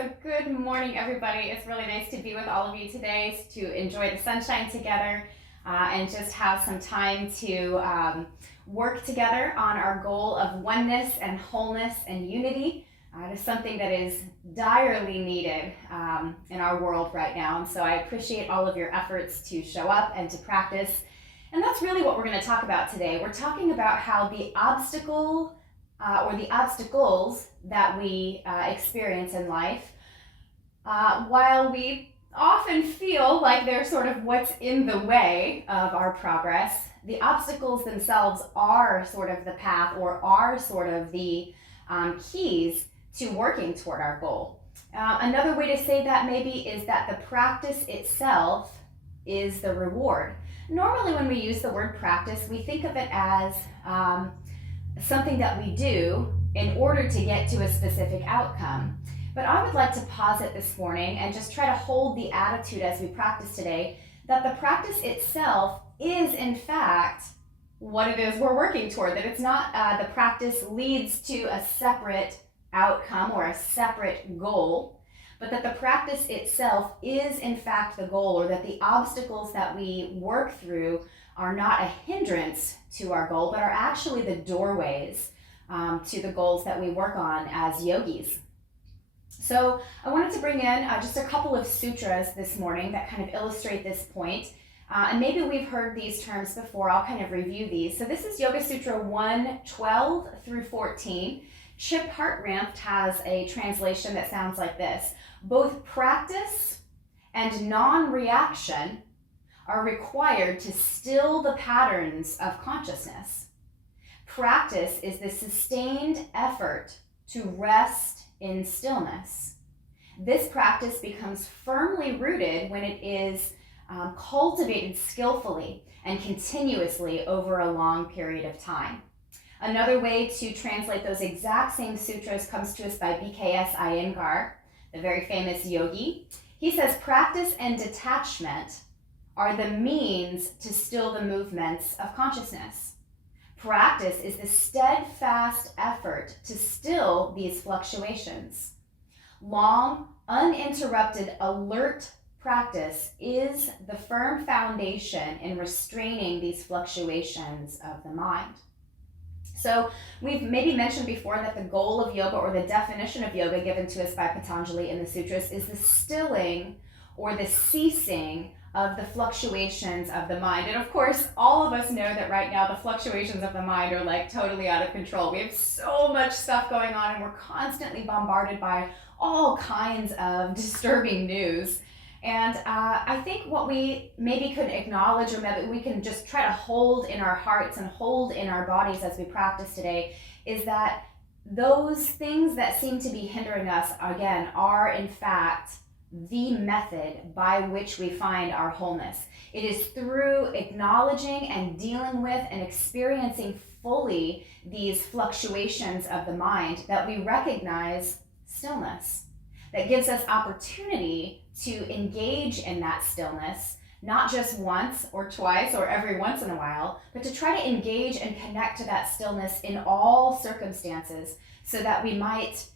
So good morning, everybody. It's really nice to be with all of you today, to enjoy the sunshine together and just have some time to work together on our goal of oneness and wholeness and unity. It is something that is direly needed in our world right now. And so I appreciate all of your efforts to show up and to practice. And that's really what we're going to talk about today. We're talking about how the obstacle or the obstacles that we experience in life, while we often feel like they're sort of what's in the way of our progress, the obstacles themselves are sort of the path or are sort of the keys to working toward our goal. Another way to say that maybe is that the practice itself is the reward. Normally when we use the word practice, we think of it as something that we do in order to get to a specific outcome. But I would like to pause it this morning and just try to hold the attitude as we practice today that the practice itself is in fact what it is we're working toward, that it's not the practice leads to a separate outcome or a separate goal, but that the practice itself is in fact the goal, or that the obstacles that we work through are not a hindrance to our goal, but are actually the doorways to the goals that we work on as yogis. So I wanted to bring in just a couple of sutras this morning that kind of illustrate this point. And maybe we've heard these terms before. I'll kind of review these. So this is Yoga Sutra 1:12 through 14. Chip Hartranft has a translation that sounds like this: both practice and non-reaction are required to still the patterns of consciousness. Practice is the sustained effort to rest in stillness. This practice becomes firmly rooted when it is cultivated skillfully and continuously over a long period of time. Another way to translate those exact same sutras comes to us by BKS Iyengar, the very famous yogi. He says, practice and detachment are the means to still the movements of consciousness. Practice is the steadfast effort to still these fluctuations. Long, uninterrupted, alert practice is the firm foundation in restraining these fluctuations of the mind. So we've maybe mentioned before that the goal of yoga, or the definition of yoga given to us by Patanjali in the sutras, is the stilling or the ceasing of the fluctuations of the mind. And of course, all of us know that right now the fluctuations of the mind are like totally out of control. We have so much stuff going on and we're constantly bombarded by all kinds of disturbing news. And I think what we maybe could acknowledge, or maybe we can just try to hold in our hearts and hold in our bodies as we practice today, is that those things that seem to be hindering us, again, are in fact the method by which we find our wholeness. It is through acknowledging and dealing with and experiencing fully these fluctuations of the mind that we recognize stillness, that gives us opportunity to engage in that stillness, not just once or twice or every once in a while, but to try to engage and connect to that stillness in all circumstances, so that we might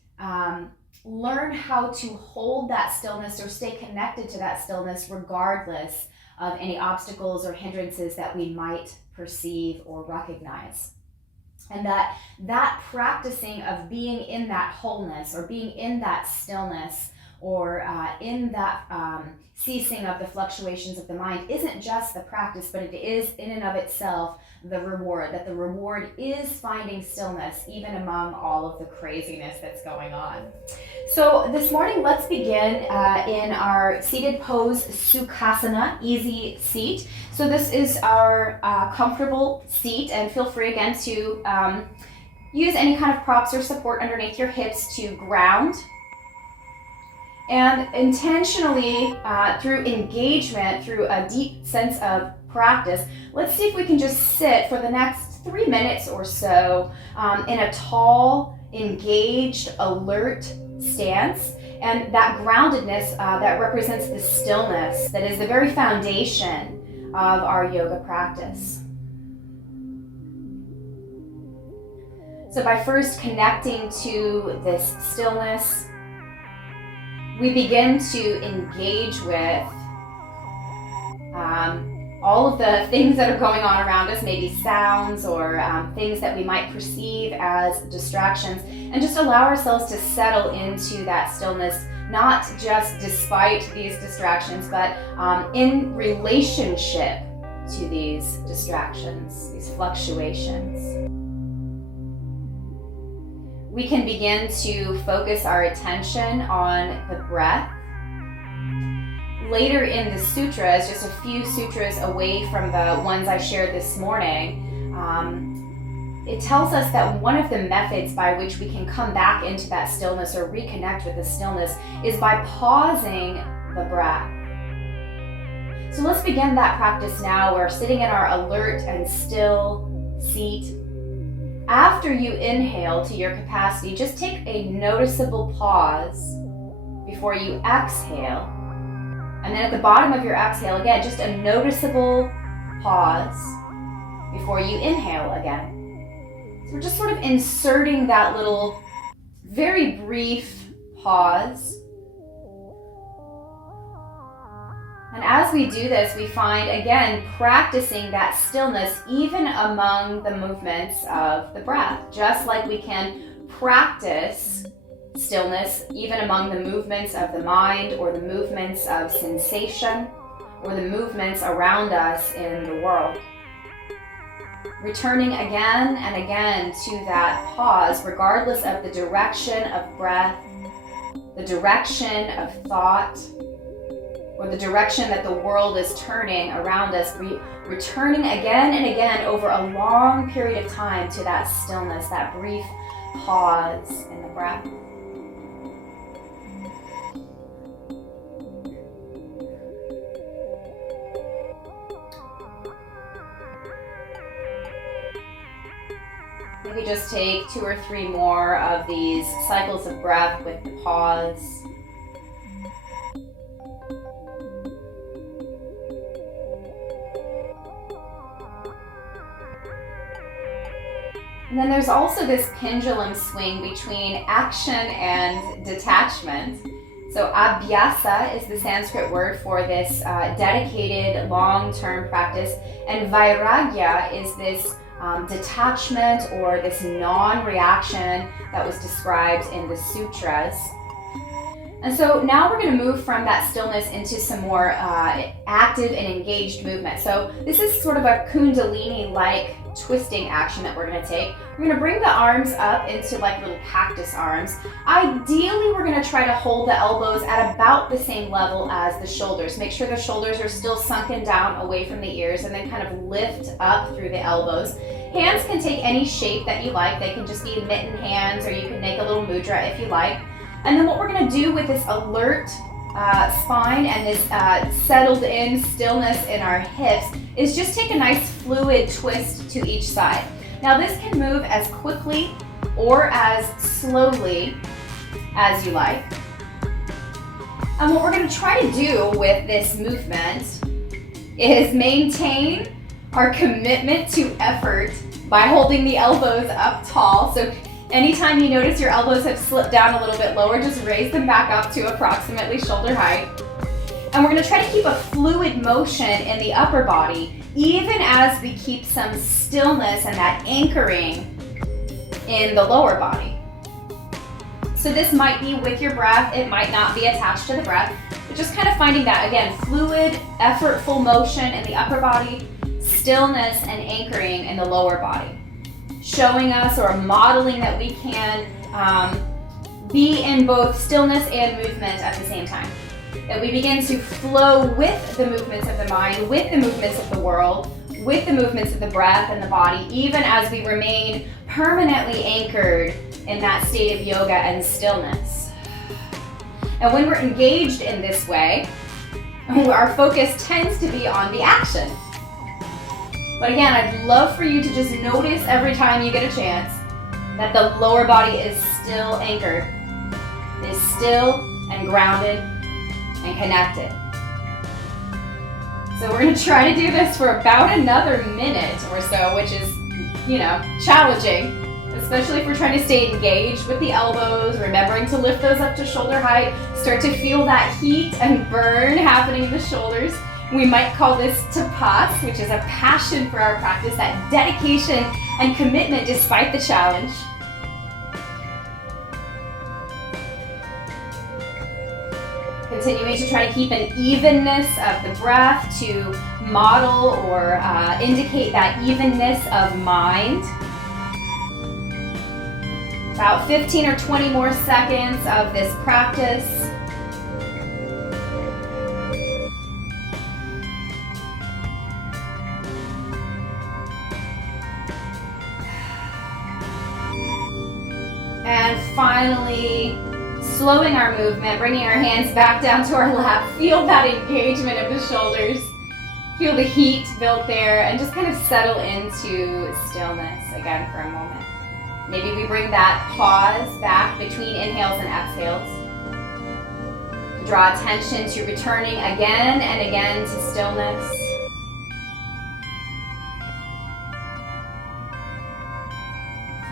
learn how to hold that stillness or stay connected to that stillness regardless of any obstacles or hindrances that we might perceive or recognize. And that practicing of being in that wholeness, or being in that stillness, or in that ceasing of the fluctuations of the mind, isn't just the practice, but it is in and of itself the reward, that the reward is finding stillness even among all of the craziness that's going on. So this morning, let's begin in our seated pose, Sukhasana, easy seat. So this is our comfortable seat, and feel free again to use any kind of props or support underneath your hips to ground. And intentionally, through engagement, through a deep sense of practice, let's see if we can just sit for the next 3 minutes or so in a tall, engaged, alert stance. And that groundedness that represents the stillness that is the very foundation of our yoga practice. So by first connecting to this stillness, we begin to engage with all of the things that are going on around us, maybe sounds or things that we might perceive as distractions, and just allow ourselves to settle into that stillness, not just despite these distractions, but in relationship to these distractions, these fluctuations. We can begin to focus our attention on the breath. Later in the sutras, just a few sutras away from the ones I shared this morning, it tells us that one of the methods by which we can come back into that stillness or reconnect with the stillness is by pausing the breath. So let's begin that practice now. We're sitting in our alert and still seat. After you inhale to your capacity, just take a noticeable pause before you exhale. And then at the bottom of your exhale, again, just a noticeable pause before you inhale again. So we're just sort of inserting that little, very brief pause. And as we do this, we find, again, practicing that stillness even among the movements of the breath, just like we can practice stillness even among the movements of the mind or the movements of sensation or the movements around us in the world. Returning again and again to that pause, regardless of the direction of breath, the direction of thought, or the direction that the world is turning around us, returning again and again over a long period of time to that stillness, that brief pause in the breath. Maybe just take 2 or 3 more of these cycles of breath with the pause. And then there's also this pendulum swing between action and detachment. So abhyasa is the Sanskrit word for this dedicated long-term practice, and vairagya is this detachment or this non-reaction that was described in the sutras. And so now we're going to move from that stillness into some more active and engaged movement. So this is sort of a kundalini-like twisting action that we're going to take. We're going to bring the arms up into like little cactus arms. Ideally, we're going to try to hold the elbows at about the same level as the shoulders. Make sure the shoulders are still sunken down away from the ears, and then kind of lift up through the elbows. Hands can take any shape that you like. They can just be mitten hands, or you can make a little mudra if you like. And then what we're going to do with this alert spine and this settled in stillness in our hips is just take a nice fluid twist to each side. Now this can move as quickly or as slowly as you like. And what we're going to try to do with this movement is maintain our commitment to effort by holding the elbows up tall. So anytime you notice your elbows have slipped down a little bit lower, just raise them back up to approximately shoulder height. And we're going to try to keep a fluid motion in the upper body, even as we keep some stillness and that anchoring in the lower body. So this might be with your breath, it might not be attached to the breath, but just kind of finding that, again, fluid, effortful motion in the upper body, stillness and anchoring in the lower body. Showing us or modeling that we can be in both stillness and movement at the same time. That we begin to flow with the movements of the mind, with the movements of the world, with the movements of the breath and the body, even as we remain permanently anchored in that state of yoga and stillness. And when we're engaged in this way, our focus tends to be on the action. But again, I'd love for you to just notice every time you get a chance that the lower body is still anchored, is still and grounded and connected. So we're going to try to do this for about another minute or so, which is, challenging. especially if we're trying to stay engaged with the elbows, remembering to lift those up to shoulder height. Start to feel that heat and burn happening in the shoulders. We might call this tapas, which is a passion for our practice, that dedication and commitment despite the challenge. Continuing to try to keep an evenness of the breath to model or indicate that evenness of mind. About 15 or 20 more seconds of this practice. And finally, slowing our movement, bringing our hands back down to our lap. Feel that engagement of the shoulders. Feel the heat built there and just kind of settle into stillness again for a moment. Maybe we bring that pause back between inhales and exhales. Draw attention to returning again and again to stillness.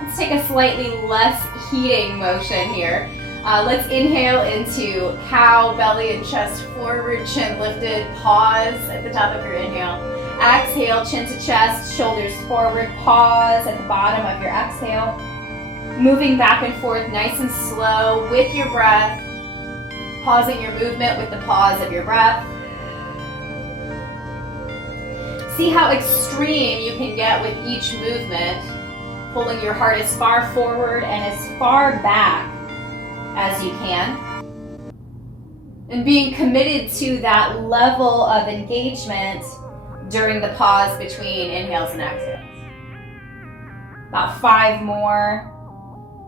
Let's take a slightly less heating motion here. Let's inhale into cow, belly and chest forward, chin lifted, pause at the top of your inhale. Exhale, chin to chest, shoulders forward, pause at the bottom of your exhale. Moving back and forth nice and slow with your breath, pausing your movement with the pause of your breath. See how extreme you can get with each movement, pulling your heart as far forward and as far back as you can. And being committed to that level of engagement during the pause between inhales and exhales. About 5 more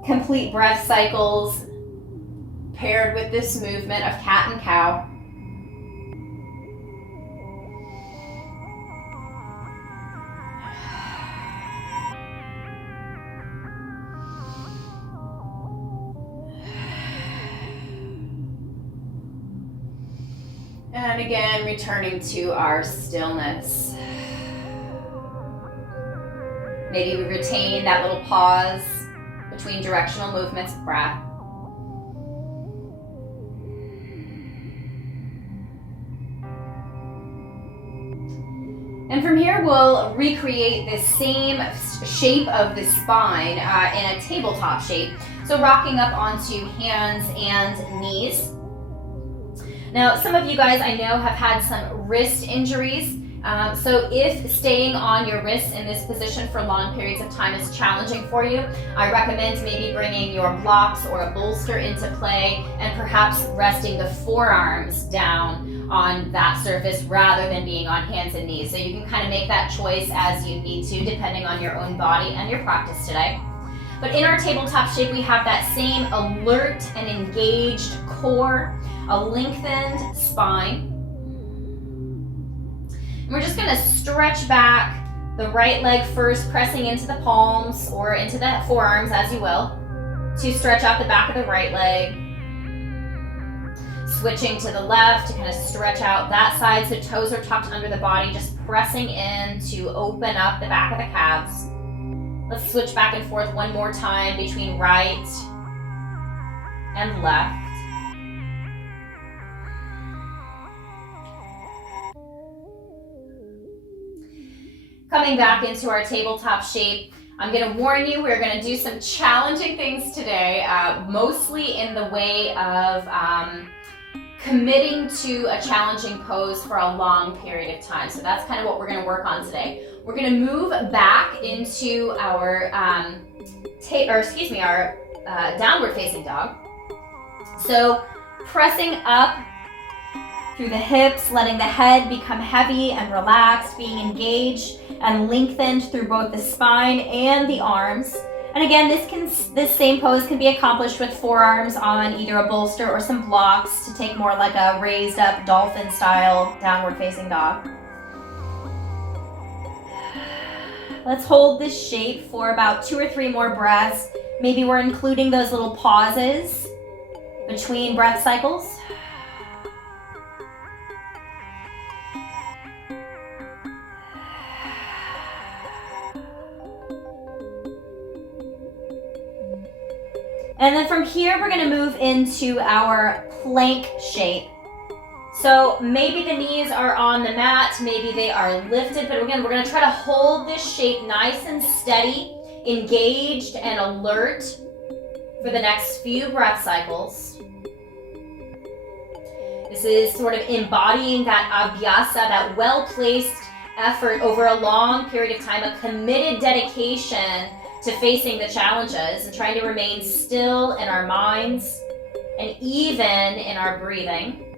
complete breath cycles paired with this movement of cat and cow. And again, returning to our stillness. Maybe we retain that little pause between directional movements of breath. And from here, we'll recreate this same shape of the spine in a tabletop shape. So rocking up onto hands and knees. Now, some of you guys I know have had some wrist injuries. So if staying on your wrists in this position for long periods of time is challenging for you, I recommend maybe bringing your blocks or a bolster into play and perhaps resting the forearms down on that surface rather than being on hands and knees. So you can kind of make that choice as you need to, depending on your own body and your practice today. But in our tabletop shape, we have that same alert and engaged core, a lengthened spine. And we're just gonna stretch back the right leg first, pressing into the palms or into the forearms as you will, to stretch out the back of the right leg. Switching to the left to kind of stretch out that side so toes are tucked under the body, just pressing in to open up the back of the calves. Let's switch back and forth one more time between right and left. Coming back into our tabletop shape, I'm going to warn you, we're going to do some challenging things today, mostly in the way of committing to a challenging pose for a long period of time. So that's kind of what we're going to work on today. We're going to move back into our downward facing dog. So pressing up through the hips, letting the head become heavy and relaxed, being engaged and lengthened through both the spine and the arms. And again, this same pose can be accomplished with forearms on either a bolster or some blocks to take more like a raised up dolphin style downward facing dog. Let's hold this shape for about 2 or 3 more breaths. Maybe we're including those little pauses between breath cycles. And then from here, we're gonna move into our plank shape. So maybe the knees are on the mat, maybe they are lifted, but again, we're gonna try to hold this shape nice and steady, engaged and alert for the next few breath cycles. This is sort of embodying that abhyasa, that well-placed effort over a long period of time, a committed dedication to facing the challenges and trying to remain still in our minds and even in our breathing.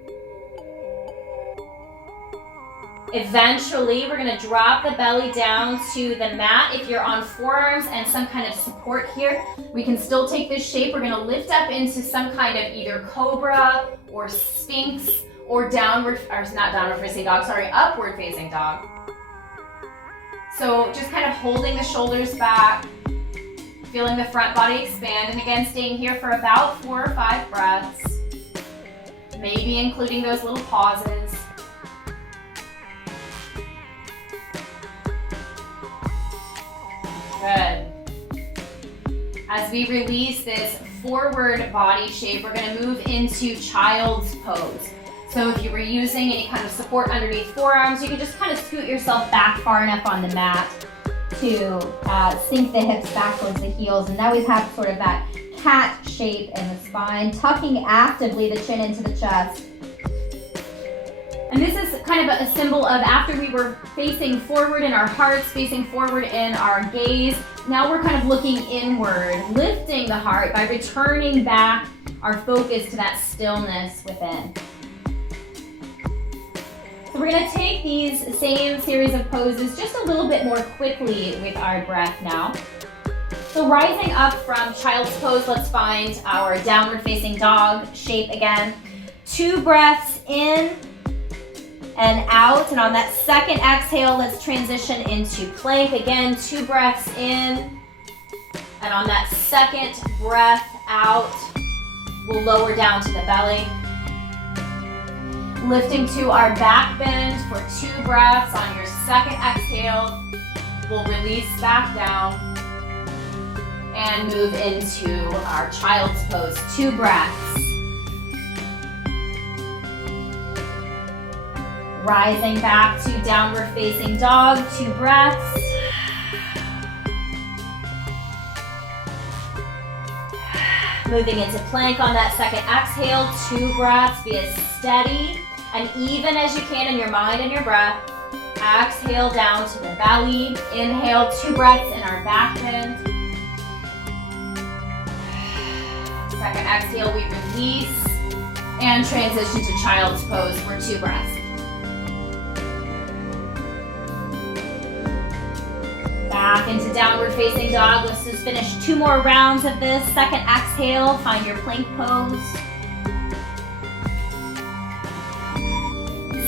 Eventually, we're going to drop the belly down to the mat. If you're on forearms and some kind of support here, we can still take this shape. We're going to lift up into some kind of either cobra or sphinx or downward, or not downward facing dog, sorry, upward facing dog. So just kind of holding the shoulders back, feeling the front body expand, and again, staying here for about 4 or 5 breaths, maybe including those little pauses. Good. As we release this forward body shape, we're going to move into child's pose. So if you were using any kind of support underneath forearms, you can just kind of scoot yourself back far enough on the mat to sink the hips back towards the heels. And now we have sort of that cat shape in the spine, tucking actively the chin into the chest. And this is kind of a symbol of after we were facing forward in our hearts, facing forward in our gaze, now we're kind of looking inward, lifting the heart by returning back our focus to that stillness within. So we're going to take these same series of poses just a little bit more quickly with our breath now. So rising up from child's pose, let's find our downward facing dog shape again. 2 breaths in and out, and on that second exhale, let's transition into plank. Again, 2 breaths in, and on that second breath out, we'll lower down to the belly. Lifting to our back bend for 2 breaths. On your second exhale, we'll release back down and move into our child's pose. 2 breaths. Rising back to downward facing dog, 2 breaths. Moving into plank on that second exhale, 2 breaths. Be as steady and even as you can in your mind and your breath. Exhale down to the belly. Inhale, 2 breaths in our back bend. Second exhale, we release and transition to child's pose for 2 breaths. Back into downward facing dog. Let's just finish 2 more rounds of this. Second exhale, find your plank pose.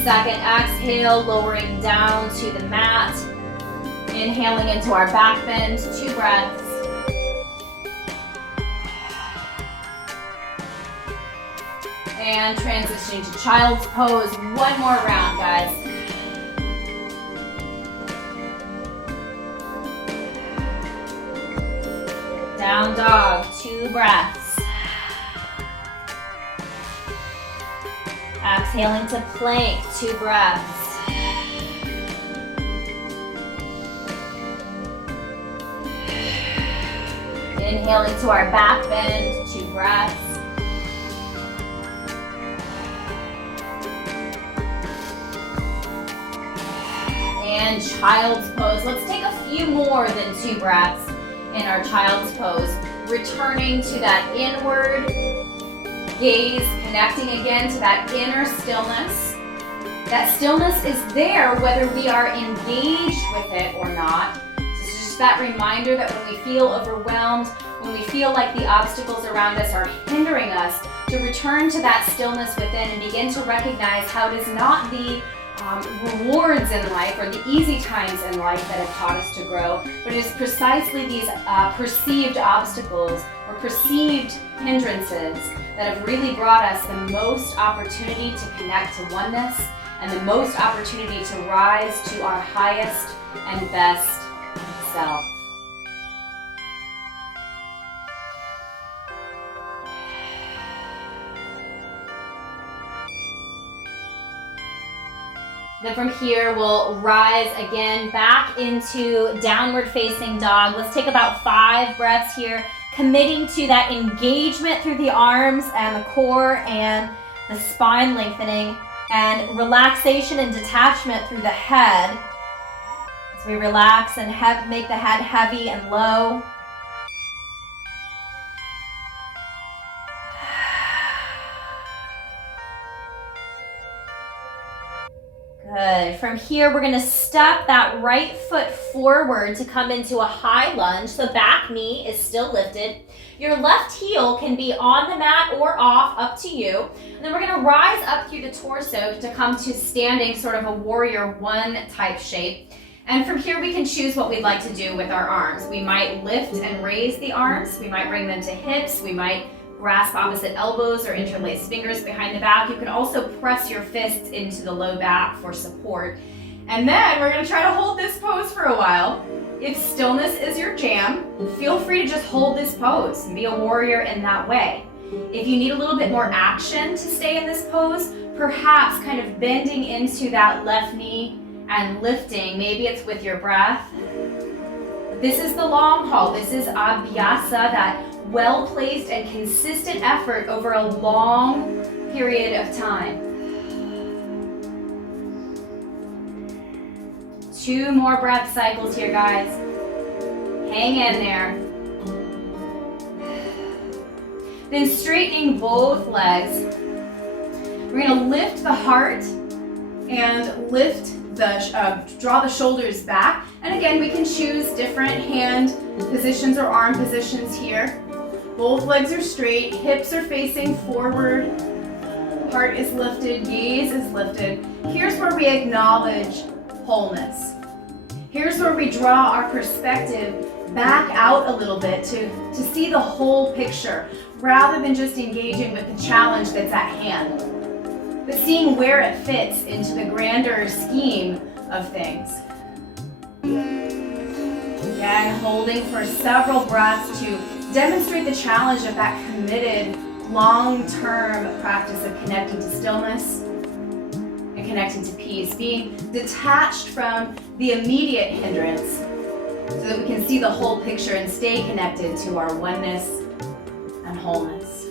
Second exhale, lowering down to the mat. Inhaling into our back bend, 2 breaths. And transitioning to child's pose. 1 more round, guys. Down dog, 2 breaths. Exhaling to plank, 2 breaths. Inhaling to our back bend, 2 breaths. And child's pose. Let's take a few more than 2 breaths in our child's pose. Returning to that inward gaze, connecting again to that inner stillness. That stillness is there whether we are engaged with it or not. This is just that reminder that when we feel overwhelmed, when we feel like the obstacles around us are hindering us, to return to that stillness within and begin to recognize how it is not the rewards in life or the easy times in life that have taught us to grow, but it is precisely these perceived obstacles or perceived hindrances that have really brought us the most opportunity to connect to oneness and the most opportunity to rise to our highest and best self. Then from here, we'll rise again back into downward facing dog. Let's take about 5 breaths here, committing to that engagement through the arms and the core and the spine lengthening, and relaxation and detachment through the head. As we relax and make the head heavy and low. Good. From here, we're gonna step that right foot forward to come into a high lunge. The back knee is still lifted. Your left heel can be on the mat or off, up to you. And then we're gonna rise up through the torso to come to standing, sort of a warrior one type shape. And from here, we can choose what we'd like to do with our arms. We might lift and raise the arms. We might bring them to hips. We might grasp opposite elbows or interlace fingers behind the back. You can also press your fists into the low back for support. And then we're gonna try to hold this pose for a while. If stillness is your jam, feel free to just hold this pose and be a warrior in that way. If you need a little bit more action to stay in this pose, perhaps kind of bending into that left knee and lifting. Maybe it's with your breath. This is the long haul. This is abhyasa, that well-placed and consistent effort over a long period of time. 2 more breath cycles here, guys. Hang in there. Then straightening both legs. We're gonna lift the heart and draw the shoulders back. And again, we can choose different hand positions or arm positions here. Both legs are straight, hips are facing forward, heart is lifted, gaze is lifted. Here's where we acknowledge wholeness. Here's where we draw our perspective back out a little bit to see the whole picture, rather than just engaging with the challenge that's at hand, but seeing where it fits into the grander scheme of things. Again, holding for several breaths to demonstrate the challenge of that committed, long-term practice of connecting to stillness and connecting to peace, being detached from the immediate hindrance so that we can see the whole picture and stay connected to our oneness and wholeness.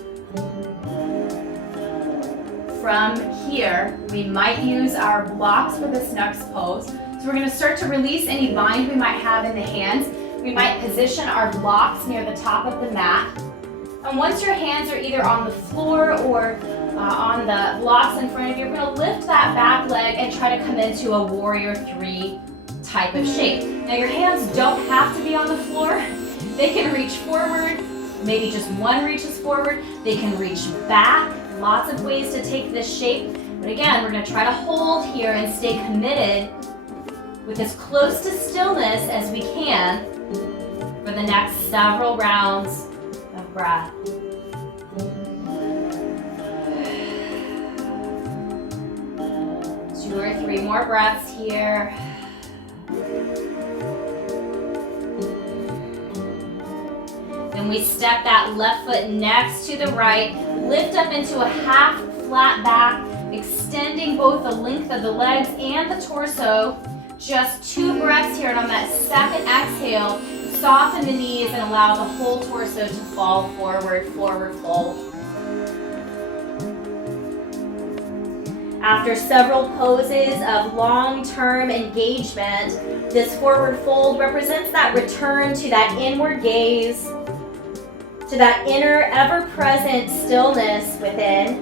From here, we might use our blocks for this next pose. So we're going to start to release any bind we might have in the hands. We might position our blocks near the top of the mat. And once your hands are either on the floor or on the blocks in front of you, you're going to lift that back leg and try to come into a warrior 3 type of shape. Now your hands don't have to be on the floor. They can reach forward. Maybe just one reaches forward. They can reach back. Lots of ways to take this shape. But again, we're going to try to hold here and stay committed with as close to stillness as we can for the next several rounds of breath. Two or 3 more breaths here. Then we step that left foot next to the right, lift up into a half flat back, extending both the length of the legs and the torso. Just 2 breaths here, and on that second exhale, soften the knees and allow the whole torso to fall forward, forward fold. After several poses of long-term engagement, this forward fold represents that return to that inward gaze, to that inner, ever-present stillness within,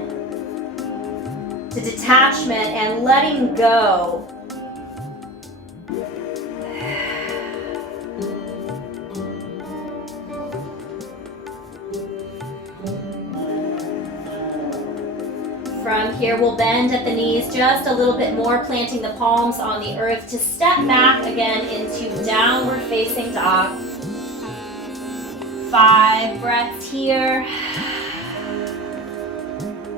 to detachment and letting go. From here, we'll bend at the knees just a little bit more, planting the palms on the earth to step back again into downward facing dog. 5 breaths here.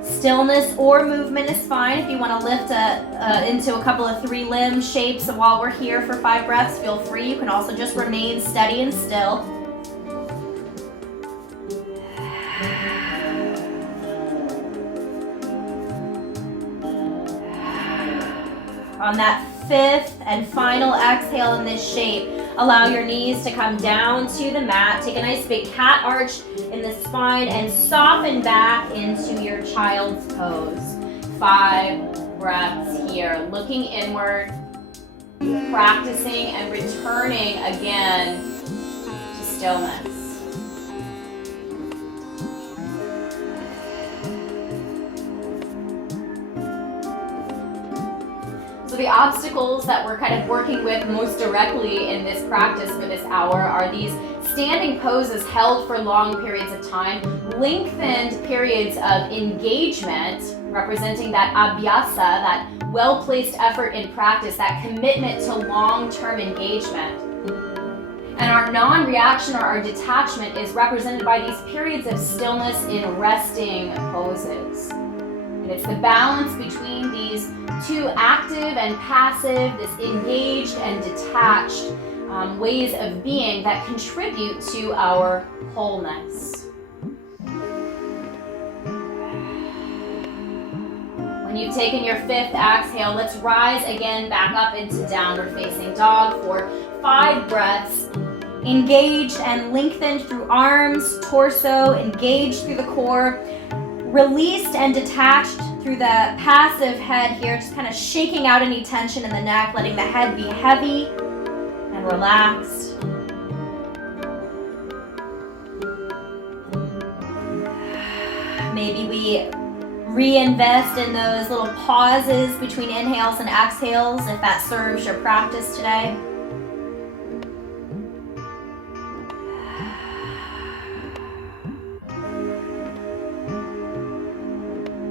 Stillness or movement is fine. If you want to lift into a couple of 3 limb shapes while we're here for 5 breaths, feel free. You can also just remain steady and still. On that fifth and final exhale in this shape, allow your knees to come down to the mat. Take a nice big cat arch in the spine and soften back into your child's pose. 5 breaths here, looking inward, practicing and returning again to stillness. So the obstacles that we're kind of working with most directly in this practice for this hour are these standing poses held for long periods of time, lengthened periods of engagement, representing that abhyasa, that well-placed effort in practice, that commitment to long-term engagement. And our non-reaction or our detachment is represented by these periods of stillness in resting poses. And it's the balance between these two active and passive, this engaged and detached ways of being that contribute to our wholeness. When you've taken your fifth exhale, let's rise again back up into downward facing dog for 5 breaths. Engaged and lengthened through arms, torso, engaged through the core, released and detached through the passive head here, just kind of shaking out any tension in the neck, letting the head be heavy and relaxed. Maybe we reinvest in those little pauses between inhales and exhales if that serves your practice today.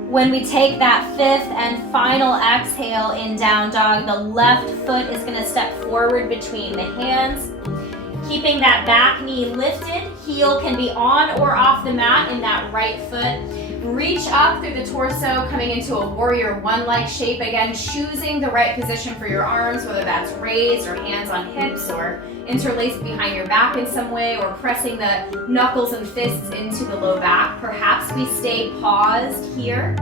When we take that fifth and final exhale in down dog, the left foot is going to step forward between the hands, keeping that back knee lifted. Heel can be on or off the mat in that right foot. Reach up through the torso, coming into a warrior one-like shape. Again, choosing the right position for your arms, whether that's raised or hands on hips or interlaced behind your back in some way, or pressing the knuckles and fists into the low back. Perhaps we stay paused here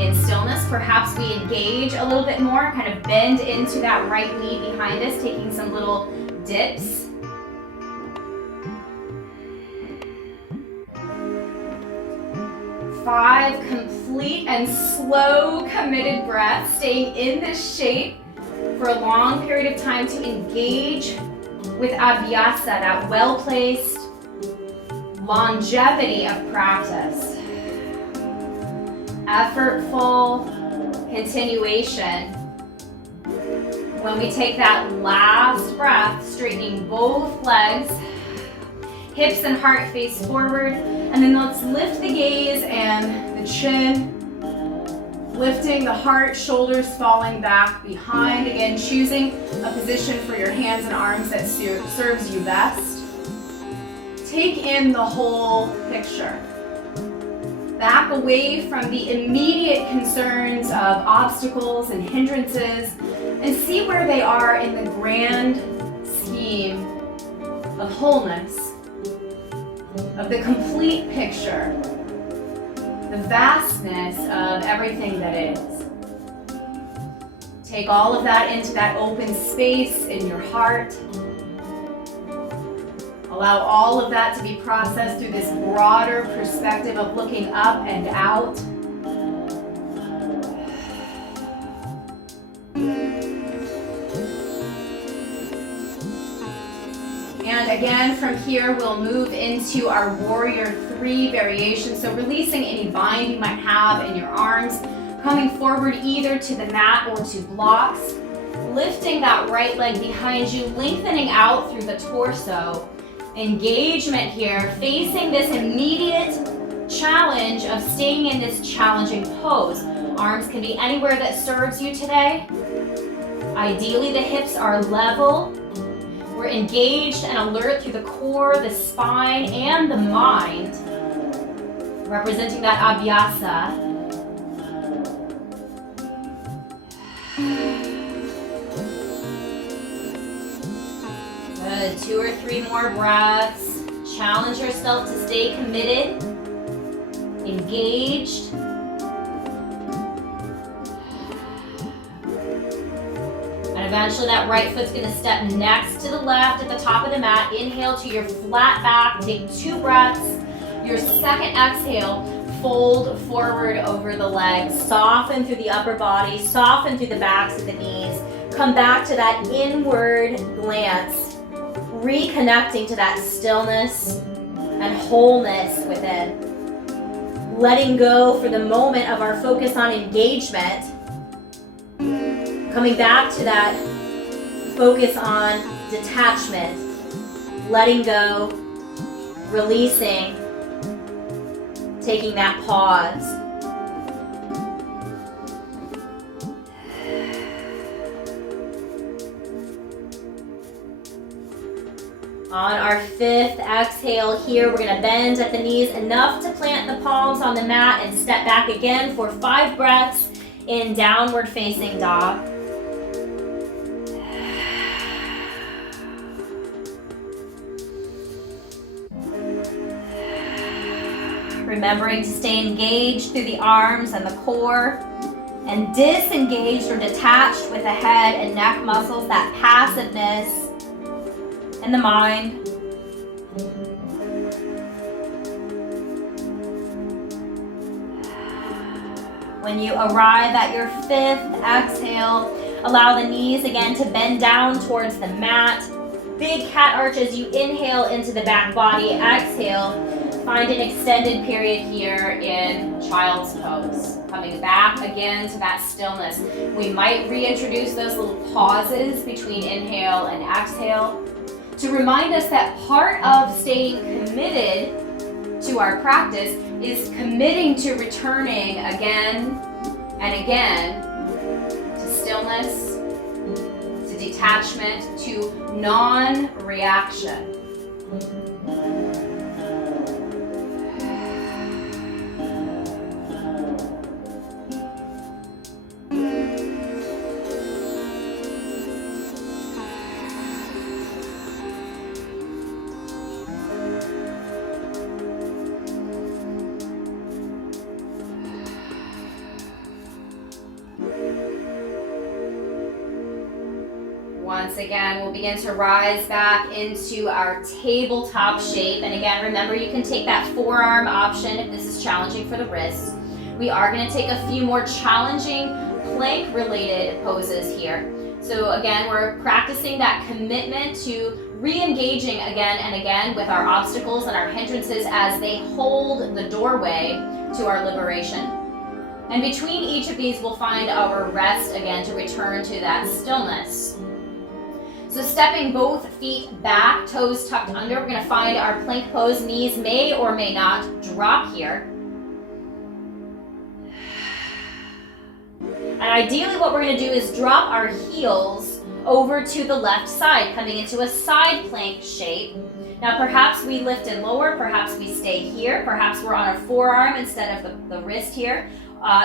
in stillness. Perhaps we engage a little bit more, kind of bend into that right knee behind us, taking some little dips. 5 complete and slow committed breaths, staying in this shape for a long period of time to engage with abhyasa, that well-placed longevity of practice. Effortful continuation. When we take that last breath, straightening both legs, hips and heart face forward, and then let's lift the gaze and the chin, lifting the heart, shoulders falling back behind. Again, choosing a position for your hands and arms that serves you best. Take in the whole picture. Back away from the immediate concerns of obstacles and hindrances, and see where they are in the grand scheme of wholeness, of the complete picture, the vastness of everything that is. Take all of that into that open space in your heart. Allow all of that to be processed through this broader perspective of looking up and out. And again, from here, we'll move into our Warrior 3 variation. So releasing any bind you might have in your arms, coming forward either to the mat or to blocks, lifting that right leg behind you, lengthening out through the torso. Engagement here, facing this immediate challenge of staying in this challenging pose. Arms can be anywhere that serves you today. Ideally, the hips are level. We're engaged and alert through the core, the spine, and the mind, representing that abhyasa. Good. 2 or 3 more breaths. Challenge yourself to stay committed, engaged. Eventually that right foot's gonna step next to the left at the top of the mat. Inhale to your flat back, take 2 breaths. Your second exhale, fold forward over the legs. Soften through the upper body, soften through the backs of the knees. Come back to that inward glance, reconnecting to that stillness and wholeness within. Letting go for the moment of our focus on engagement. Coming back to that focus on detachment. Letting go, releasing, taking that pause. On our 5th exhale here, we're gonna bend at the knees enough to plant the palms on the mat and step back again for 5 breaths in downward facing dog. Remembering to stay engaged through the arms and the core, and disengaged or detached with the head and neck muscles, that passiveness in the mind. When you arrive at your 5th exhale, allow the knees again to bend down towards the mat. Big cat arch as you inhale into the back body. Exhale. Find an extended period here in child's pose. Coming back again to that stillness. We might reintroduce those little pauses between inhale and exhale to remind us that part of staying committed to our practice is committing to returning again and again to stillness, to detachment, to non-reaction. Once again, we'll begin to rise back into our tabletop shape. And again, remember you can take that forearm option if this is challenging for the wrists. We are going to take a few more challenging plank-related poses here. So again, we're practicing that commitment to re-engaging again and again with our obstacles and our hindrances as they hold the doorway to our liberation. And between each of these, we'll find our rest again to return to that stillness. So stepping both feet back, toes tucked under, we're going to find our plank pose. Knees may or may not drop here. And ideally what we're going to do is drop our heels over to the left side, coming into a side plank shape. Now perhaps we lift and lower, perhaps we stay here, perhaps we're on our forearm instead of the wrist here.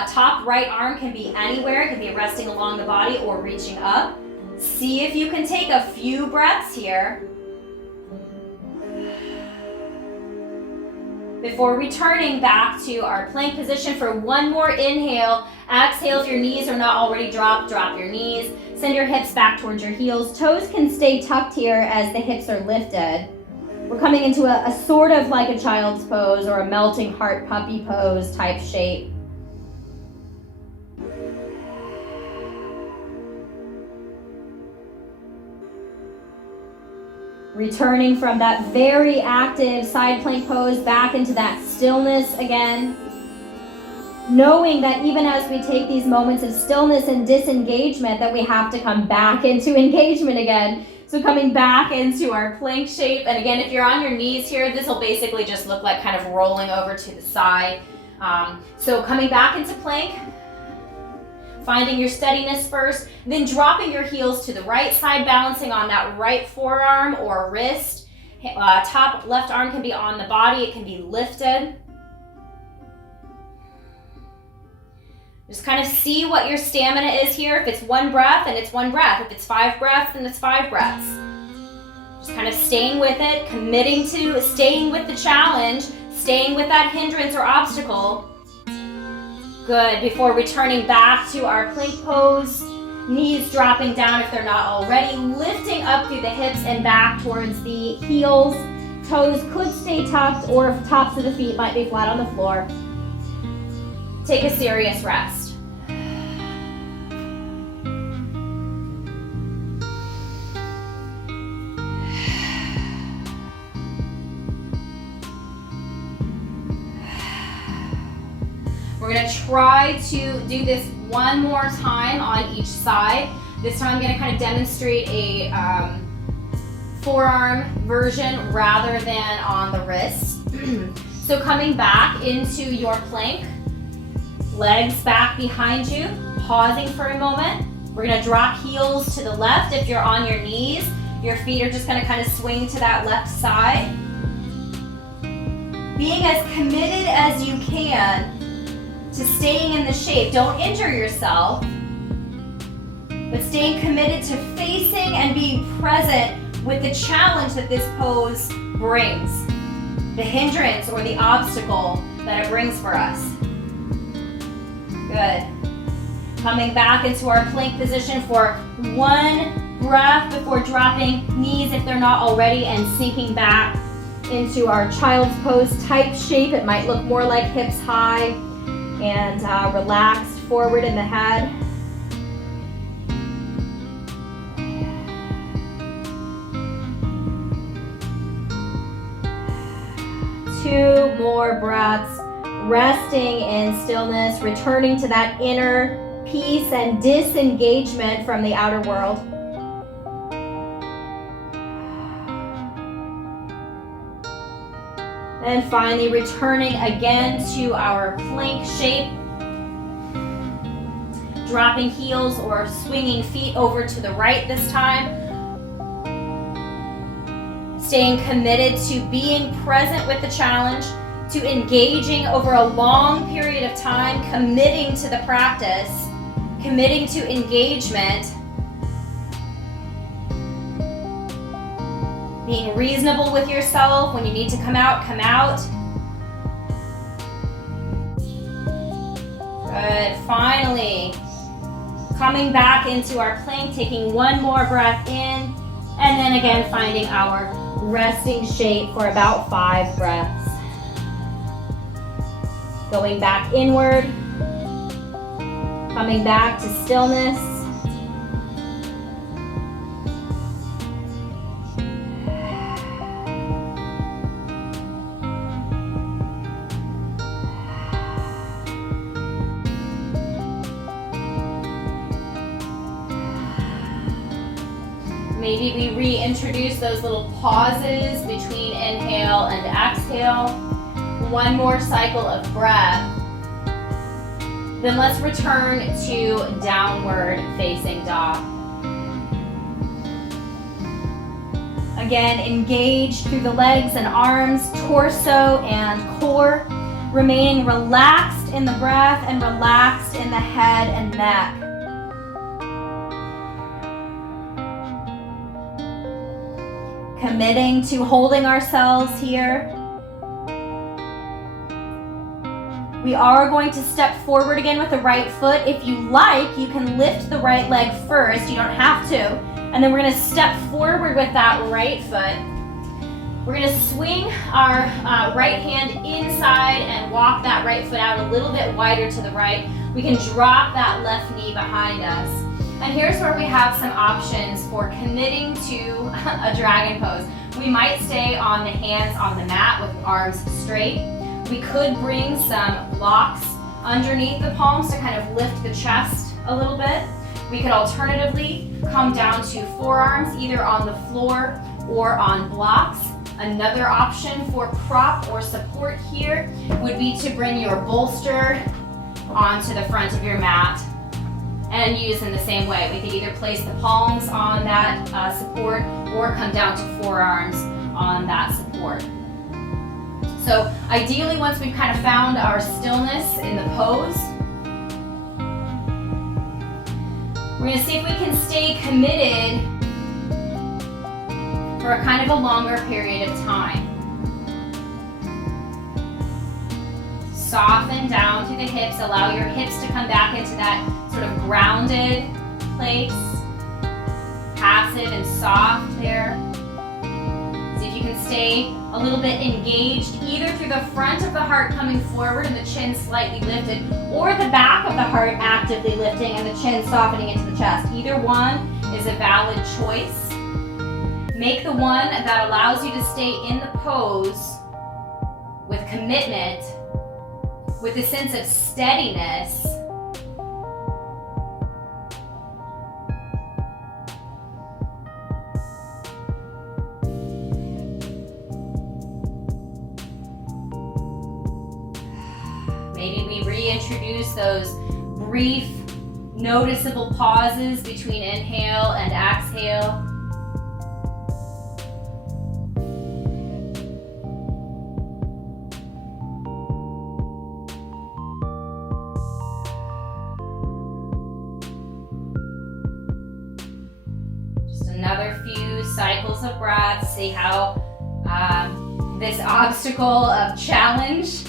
Top right arm can be anywhere, it can be resting along the body or reaching up. See if you can take a few breaths here before returning back to our plank position for one more inhale. Exhale, if your knees are not already dropped, drop your knees. Send your hips back towards your heels. Toes can stay tucked here as the hips are lifted. We're coming into a sort of like a child's pose or a melting heart puppy pose type shape. Returning from that very active side plank pose back into that stillness again. Knowing that even as we take these moments of stillness and disengagement, that we have to come back into engagement again. So coming back into our plank shape. And again, if you're on your knees here, this will basically just look like kind of rolling over to the side. So coming back into plank, finding your steadiness first, then dropping your heels to the right side, balancing on that right forearm or wrist. Top left arm can be on the body, it can be lifted. Just kind of see what your stamina is here. If it's one breath, then it's one breath. If it's 5 breaths, then it's 5 breaths. Just kind of staying with it, committing to staying with the challenge, staying with that hindrance or obstacle. Good. Before returning back to our plank pose, Knees dropping down if they're not already, lifting up through the hips and back towards the heels. Toes could stay tucked, or tops of the feet might be flat on the floor. Take a serious rest. We're gonna try to do this one more time on each side. This time I'm gonna kind of demonstrate a forearm version rather than on the wrist. So coming back into your plank, legs back behind you, pausing for a moment. We're gonna drop heels to the left. If you're on your knees, your feet are just gonna kind of swing to that left side. Being as committed as you can to staying in the shape. Don't injure yourself, but staying committed to facing and being present with the challenge that this pose brings, the hindrance or the obstacle that it brings for us. Good. Coming back into our plank position for one breath before dropping knees if they're not already, and sinking back into our child's pose type shape. It might look more like hips high and relaxed forward in the head. Two more breaths, resting in stillness, returning to that inner peace and disengagement from the outer world. And finally, returning again to our plank shape, dropping heels or swinging feet over to the right this time. Staying committed to being present with the challenge, to engaging over a long period of time, committing to the practice, committing to engagement, being reasonable with yourself. When you need to come out, come out. Good. Finally, coming back into our plank, taking one more breath in, and then again finding our resting shape for about 5 breaths. Going back inward, coming back to stillness. Maybe we reintroduce those little pauses between inhale and exhale. One more cycle of breath. Then let's return to downward facing dog. Again, engage through the legs and arms, torso and core, remaining relaxed in the breath and relaxed in the head and neck. Committing to holding ourselves here. We are going to step forward again with the right foot. If you like, you can lift the right leg first. You don't have to. And then we're going to step forward with that right foot. We're going to swing our right hand inside and walk that right foot out a little bit wider to the right. We can drop that left knee behind us. And here's where we have some options for committing to a dragon pose. We might stay on the hands on the mat with arms straight. We could bring some blocks underneath the palms to kind of lift the chest a little bit. We could alternatively come down to forearms either on the floor or on blocks. Another option for prop or support here would be to bring your bolster onto the front of your mat and use in the same way. We could either place the palms on that support or come down to forearms on that support. So ideally, once we've kind of found our stillness in the pose, we're going to see if we can stay committed for a kind of a longer period of time. Soften down through the hips, allow your hips to come back into that sort of grounded place, passive and soft there. See if you can stay a little bit engaged, either through the front of the heart coming forward and the chin slightly lifted, or the back of the heart actively lifting and the chin softening into the chest. Either one is a valid choice. Make the one that allows you to stay in the pose with commitment, with a sense of steadiness. Maybe we reintroduce those brief, noticeable pauses between inhale and exhale. Just another few cycles of breath. See how this obstacle of challenge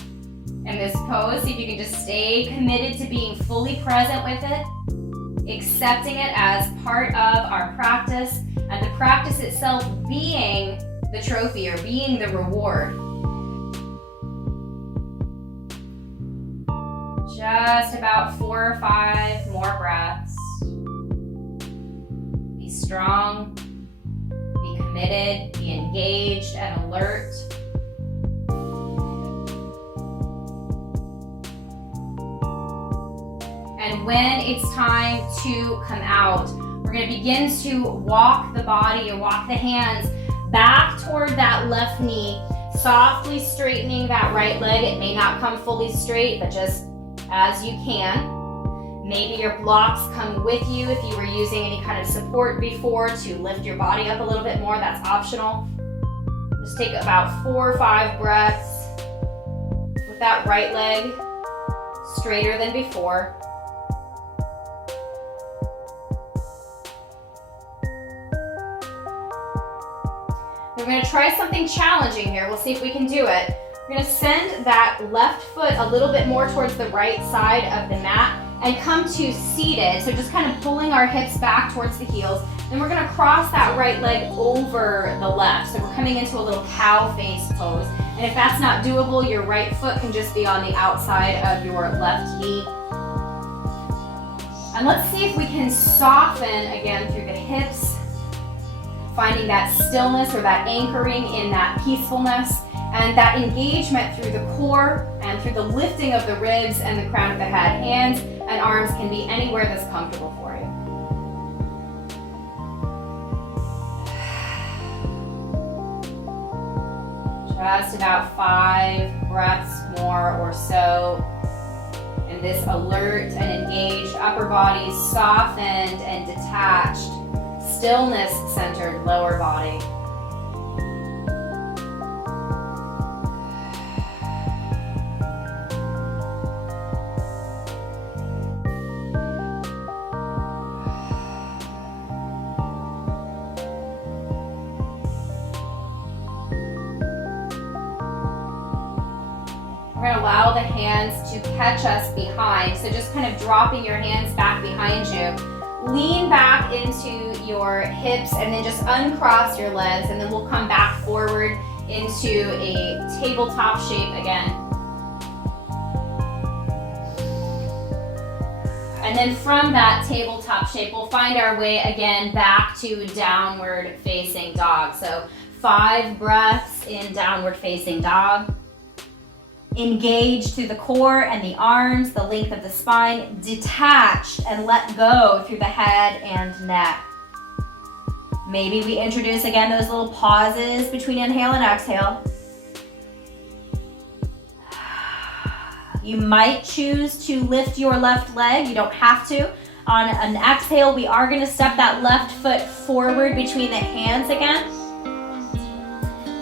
in this pose, see if you can just stay committed to being fully present with it, accepting it as part of our practice, and the practice itself being the trophy or being the reward. Just about 4 or 5 more breaths. Be strong, be committed, be engaged and alert. And when it's time to come out, we're going to begin to walk the body or walk the hands back toward that left knee, softly straightening that right leg. It may not come fully straight, but just as you can. Maybe your blocks come with you if you were using any kind of support before to lift your body up a little bit more. That's optional. Just take about 4 or 5 breaths with that right leg straighter than before. We're going to try something challenging here. We'll see if we can do it. We're going to send that left foot a little bit more towards the right side of the mat and come to seated. So just kind of pulling our hips back towards the heels. Then we're going to cross that right leg over the left. So we're coming into a little cow face pose. And if that's not doable, your right foot can just be on the outside of your left knee. And let's see if we can soften again through the hips, finding that stillness or that anchoring in that peacefulness and that engagement through the core and through the lifting of the ribs and the crown of the head. Hands and arms can be anywhere that's comfortable for you. Just about 5 breaths more or so. And this alert and engaged upper body, softened and detached, stillness-centered lower body. We're going to allow the hands to catch us behind. So just kind of dropping your hands back behind you. Lean back into your hips and then just uncross your legs, and then we'll come back forward into a tabletop shape again. And then from that tabletop shape, we'll find our way again back to downward facing dog. So 5 breaths in downward facing dog. Engage through the core and the arms, the length of the spine, detached and let go through the head and neck. Maybe we introduce again those little pauses between inhale and exhale. You might choose to lift your left leg. You don't have to. On an exhale, we are going to step that left foot forward between the hands again.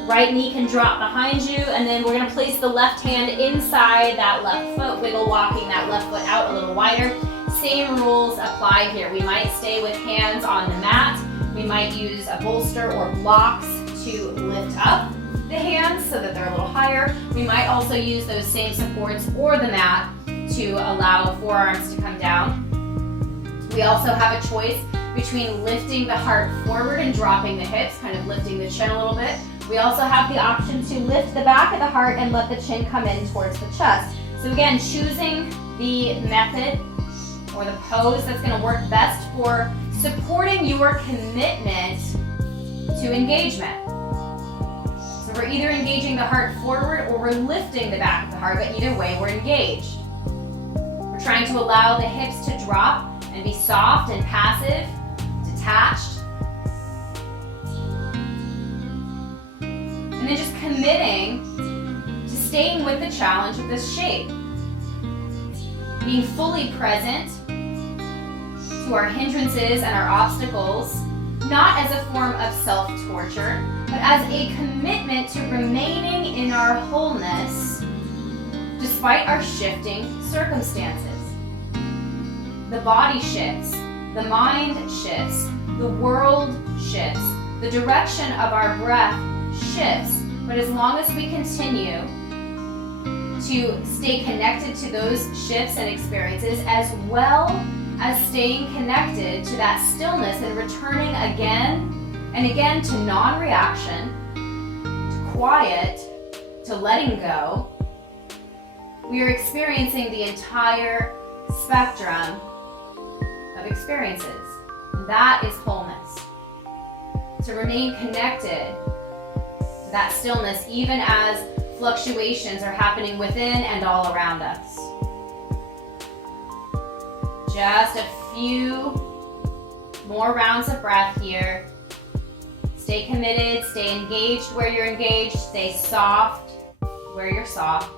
Right knee can drop behind you, and then we're going to place the left hand inside that left foot, wiggle walking that left foot out a little wider. Same rules apply here. We might stay with hands on the mat. We might use a bolster or blocks to lift up the hands so that they're a little higher. We might also use those same supports or the mat to allow forearms to come down. We also have a choice between lifting the heart forward and dropping the hips, kind of lifting the chin a little bit. We also have the option to lift the back of the heart and let the chin come in towards the chest. So again, choosing the method or the pose that's going to work best for supporting your commitment to engagement. So we're either engaging the heart forward or we're lifting the back of the heart, but either way we're engaged. We're trying to allow the hips to drop and be soft and passive, detached. And then just committing to staying with the challenge of this shape. Being fully present to our hindrances and our obstacles, not as a form of self-torture, but as a commitment to remaining in our wholeness despite our shifting circumstances. The body shifts, the mind shifts, the world shifts, the direction of our breath shifts, but as long as we continue to stay connected to those shifts and experiences, as well as staying connected to that stillness and returning again and again to non-reaction, to quiet, to letting go, we are experiencing the entire spectrum of experiences. And that is wholeness. To remain connected to that stillness even as fluctuations are happening within and all around us. Just a few more rounds of breath here. Stay committed, stay engaged where you're engaged, stay soft where you're soft.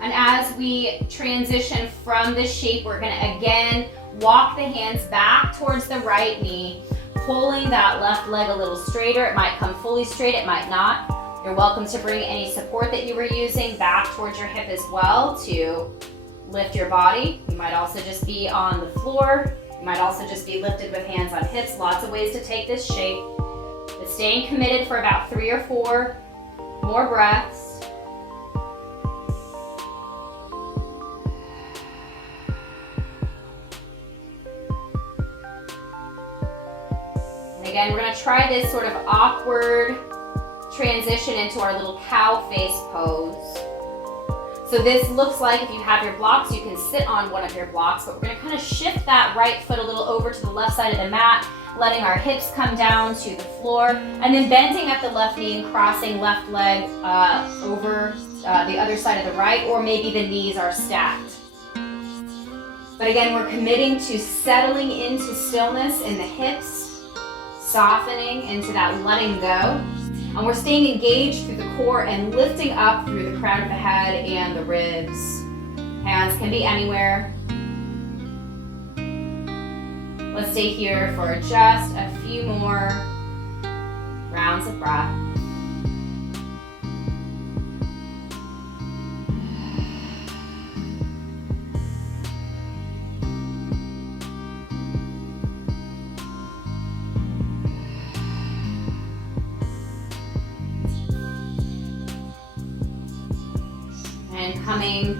And as we transition from this shape, we're going to again walk the hands back towards the right knee, pulling that left leg a little straighter. It might come fully straight, it might not. You're welcome to bring any support that you were using back towards your hip as well to lift your body. You might also just be on the floor. You might also just be lifted with hands on hips. Lots of ways to take this shape. But staying committed for about 3 or 4 more breaths. Again, we're going to try this sort of awkward transition into our little cow face pose. So this looks like if you have your blocks, you can sit on one of your blocks, but we're going to kind of shift that right foot a little over to the left side of the mat, letting our hips come down to the floor, and then bending at the left knee and crossing left leg over the other side of the right, or maybe the knees are stacked. But again, we're committing to settling into stillness in the hips, softening into that letting go. And we're staying engaged through the core and lifting up through the crown of the head and the ribs. Hands can be anywhere. Let's stay here for just a few more rounds of breath. And coming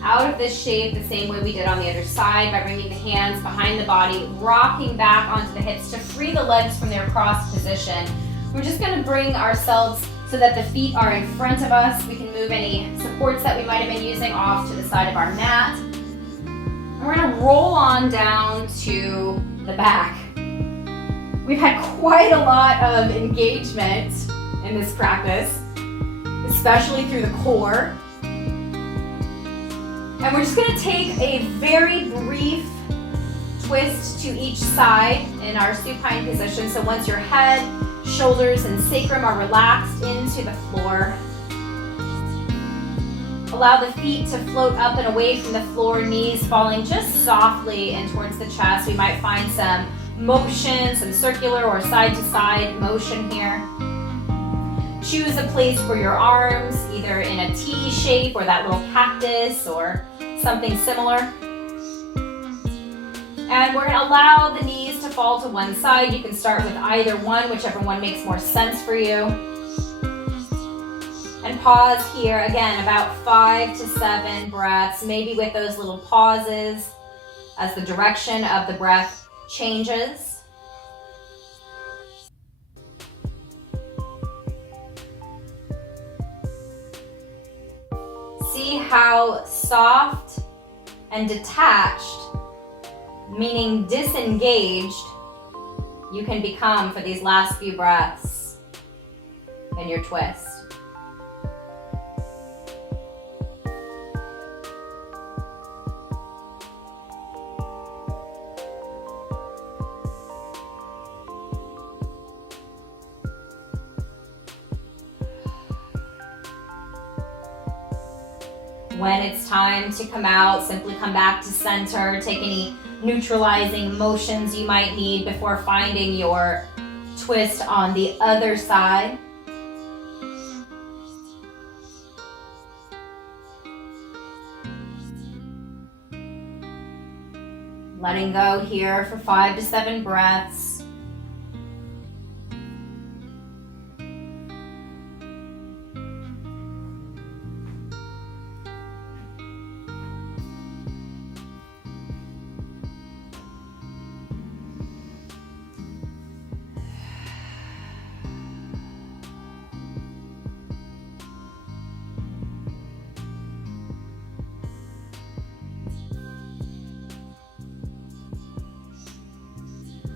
out of this shape the same way we did on the other side by bringing the hands behind the body, rocking back onto the hips to free the legs from their crossed position. We're just going to bring ourselves so that the feet are in front of us. We can move any supports that we might have been using off to the side of our mat. And we're going to roll on down to the back. We've had quite a lot of engagement in this practice, especially through the core. And we're just going to take a very brief twist to each side in our supine position. So once your head, shoulders, and sacrum are relaxed into the floor, allow the feet to float up and away from the floor, knees falling just softly in towards the chest. We might find some motion, some circular or side-to-side motion here. Choose a place for your arms, either in a T shape or that little cactus or something similar. And we're going to allow the knees to fall to one side. You can start with either one, whichever one makes more sense for you. And pause here, again, about 5 to 7 breaths, maybe with those little pauses as the direction of the breath changes. See how soft and detached, meaning disengaged, you can become for these last few breaths in your twist. When it's time to come out, simply come back to center. Take any neutralizing motions you might need before finding your twist on the other side. Letting go here for 5 to 7 breaths.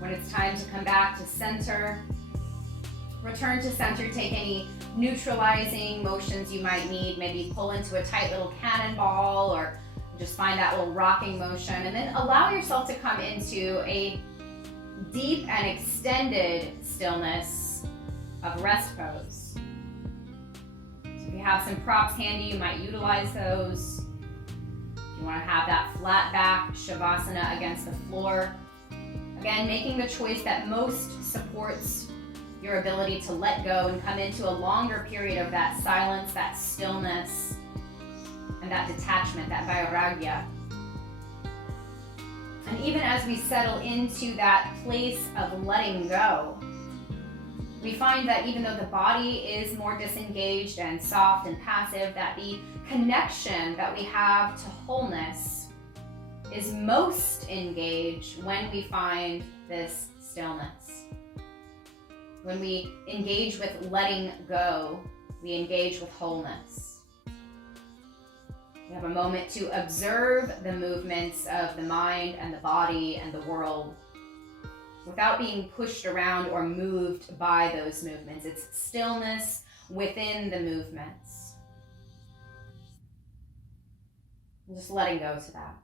When it's time to come back to center, return to center. Take any neutralizing motions you might need. Maybe pull into a tight little cannonball or just find that little rocking motion. And then allow yourself to come into a deep and extended stillness of rest pose. So if you have some props handy, you might utilize those. If you want to have that flat back shavasana against the floor. Again, making the choice that most supports your ability to let go and come into a longer period of that silence, that stillness, and that detachment, that vairagya. And even as we settle into that place of letting go, we find that even though the body is more disengaged and soft and passive, that the connection that we have to wholeness is most engaged when we find this stillness. When we engage with letting go, we engage with wholeness. We have a moment to observe the movements of the mind and the body and the world without being pushed around or moved by those movements. It's stillness within the movements. And just letting go to that.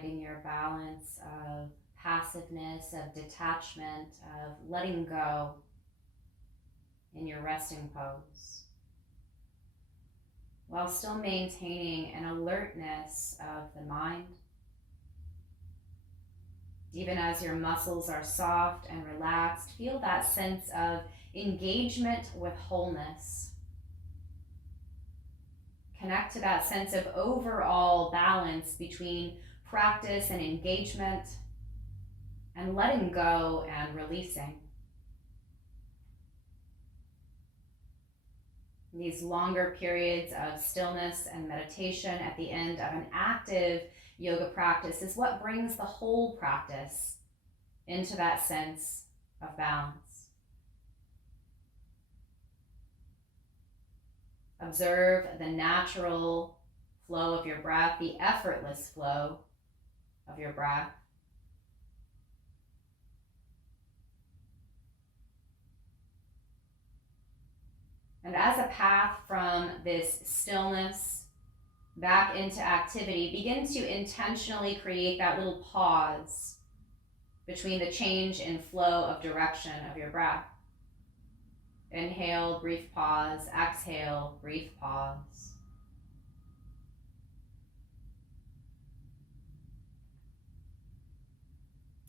finding your balance of passiveness, of detachment, of letting go in your resting pose, while still maintaining an alertness of the mind. Even as your muscles are soft and relaxed, feel that sense of engagement with wholeness. Connect to that sense of overall balance between practice and engagement, and letting go and releasing. These longer periods of stillness and meditation at the end of an active yoga practice is what brings the whole practice into that sense of balance. Observe the natural flow of your breath, the effortless flow of your breath. And as a path from this stillness back into activity, begin to intentionally create that little pause between the change in flow of direction of your breath. Inhale, brief pause. Exhale, brief pause.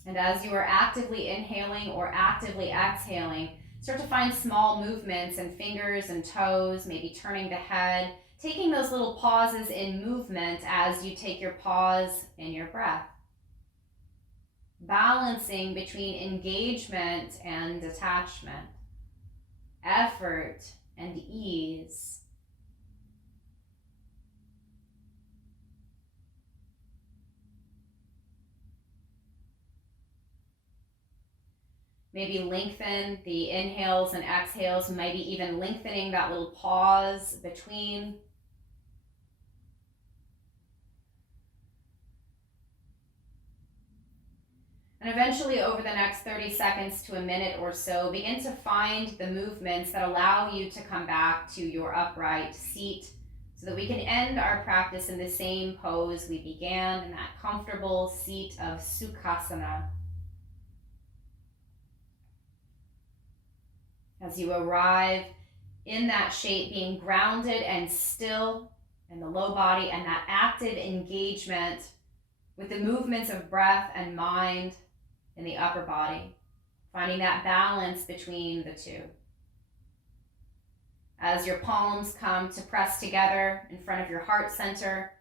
And as you are actively inhaling or actively exhaling, start to find small movements in fingers and toes, maybe turning the head, taking those little pauses in movement as you take your pause in your breath. Balancing between engagement and detachment, effort and ease. Maybe lengthen the inhales and exhales, maybe even lengthening that little pause between. And eventually, over the next 30 seconds to a minute or so, begin to find the movements that allow you to come back to your upright seat so that we can end our practice in the same pose we began, in that comfortable seat of Sukhasana. As you arrive in that shape, being grounded and still in the low body, and that active engagement with the movements of breath and mind in the upper body, finding that balance between the two. As your palms come to press together in front of your heart center,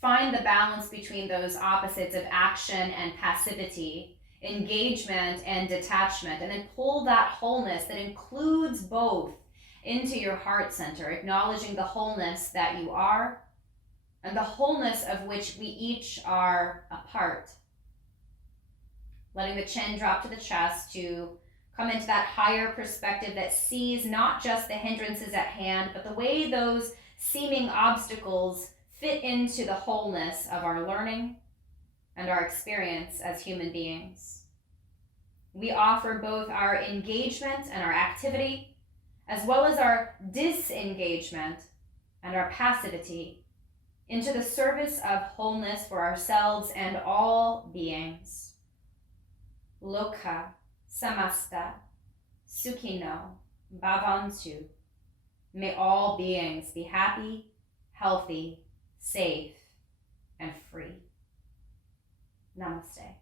find the balance between those opposites of action and passivity, engagement and detachment, and then pull that wholeness that includes both into your heart center, acknowledging the wholeness that you are and the wholeness of which we each are a part. Letting the chin drop to the chest to come into that higher perspective that sees not just the hindrances at hand, but the way those seeming obstacles fit into the wholeness of our learning and our experience as human beings. We offer both our engagement and our activity, as well as our disengagement and our passivity, into the service of wholeness for ourselves and all beings. Loka samasta sukhino bhavantu. May all beings be happy, healthy, safe, and free. Namaste.